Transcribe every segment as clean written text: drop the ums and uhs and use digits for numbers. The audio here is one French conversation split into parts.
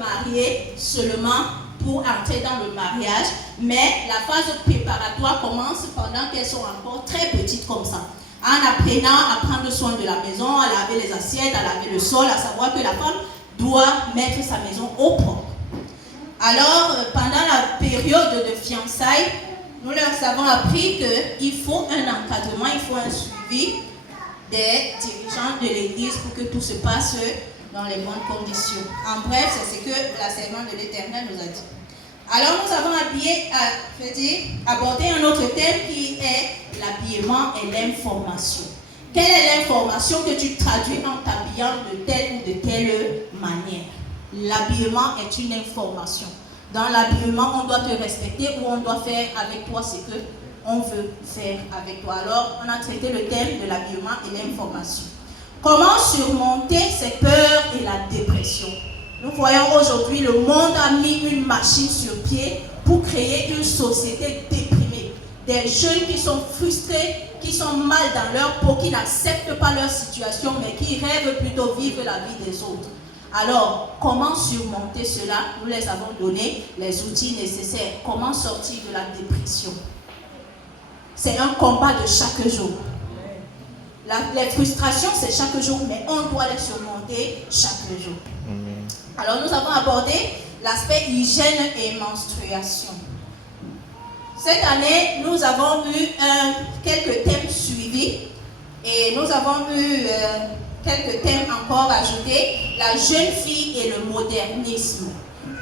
mariées seulement pour entrer dans le mariage, mais la phase préparatoire commence pendant qu'elles sont encore très petites comme ça. En apprenant à prendre soin de la maison, à laver les assiettes, à laver le sol, à savoir que la femme doit mettre sa maison au propre. Alors, pendant la période de fiançailles, nous leur avons appris qu'il faut un encadrement, il faut un suivi des dirigeants de l'église pour que tout se passe dans les bonnes conditions. En bref, c'est ce que la servante de l'Éternel nous a dit. Alors nous avons abordé un autre thème qui est l'habillement et l'information. Quelle est l'information que tu traduis en t'habillant de telle ou de telle manière? L'habillement est une information. Dans l'habillement, on doit te respecter ou on doit faire avec toi ce que on veut faire avec toi. Alors, on a traité le thème de l'habillement et l'information. Comment surmonter ces peurs et la dépression? Nous voyons aujourd'hui, le monde a mis une machine sur pied pour créer une société déprimée. Des jeunes qui sont frustrés, qui sont mal dans leur peau, qui n'acceptent pas leur situation, mais qui rêvent plutôt vivre la vie des autres. Alors, comment surmonter cela? Nous les avons donné les outils nécessaires. Comment sortir de la dépression? C'est un combat de chaque jour. Les frustrations, c'est chaque jour, mais on doit les surmonter chaque jour. Alors, nous avons abordé l'aspect hygiène et menstruation. Cette année, nous avons eu quelques thèmes suivis et nous avons eu quelques thèmes encore ajoutés, la jeune fille et le modernisme.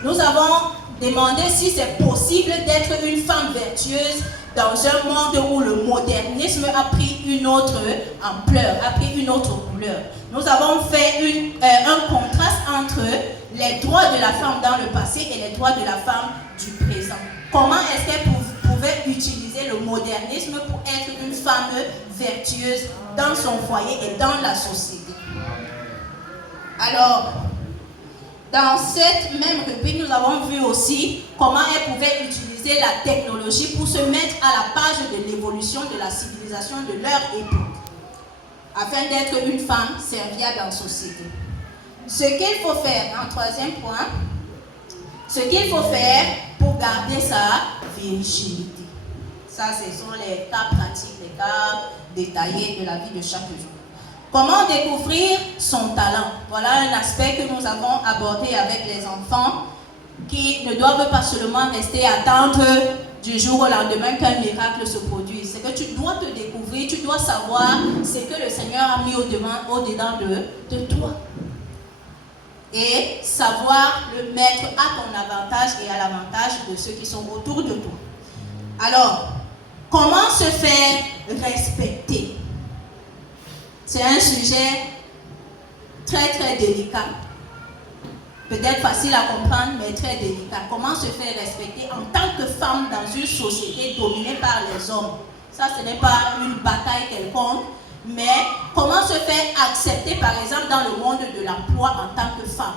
Nous avons demandé si c'est possible d'être une femme vertueuse dans un monde où le modernisme a pris une autre ampleur, a pris une autre couleur. Nous avons fait un contraste entre les droits de la femme dans le passé et les droits de la femme du présent. Comment est-ce qu'elle pouvait utiliser le modernisme pour être une femme vertueuse dans son foyer et dans la société? Alors, dans cette même rubrique, nous avons vu aussi comment elle pouvait utiliser la technologie pour se mettre à la page de l'évolution de la civilisation de leur époque, afin d'être une femme serviable en société. Ce qu'il faut faire, en troisième point, ce qu'il faut faire pour garder sa virginité. Ça, ce sont les cas pratiques, les cas détaillés de la vie de chaque jour. Comment découvrir son talent? Voilà un aspect que nous avons abordé avec les enfants qui ne doivent pas seulement rester à attendre du jour au lendemain qu'un miracle se produise. C'est que tu dois te découvrir, tu dois savoir ce que le Seigneur a mis au-dedans de toi. Et savoir le mettre à ton avantage et à l'avantage de ceux qui sont autour de toi. Alors, comment se faire respecter? C'est un sujet très très délicat. Peut-être facile à comprendre, mais très délicat. Comment se faire respecter en tant que femme dans une société dominée par les hommes? Ça, ce n'est pas une bataille quelconque, mais comment se faire accepter, par exemple, dans le monde de l'emploi en tant que femme?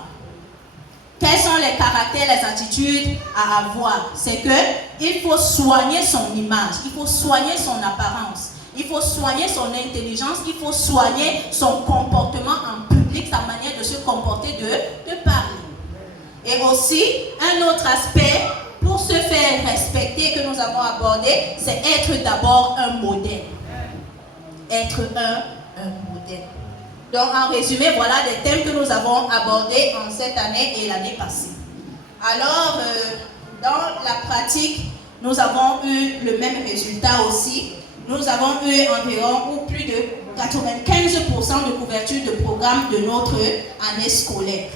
Quels sont les caractères, les attitudes à avoir? C'est qu'il faut soigner son image, il faut soigner son apparence. Il faut soigner son intelligence, il faut soigner son comportement en public, sa manière de se comporter, de parler. Et aussi, un autre aspect pour se faire respecter que nous avons abordé, c'est être d'abord un modèle. Être un modèle. Donc, en résumé, voilà des thèmes que nous avons abordés en cette année et l'année passée. Alors, dans la pratique, nous avons eu le même résultat aussi. Nous avons eu environ plus de 95% de couverture de programme de notre année scolaire.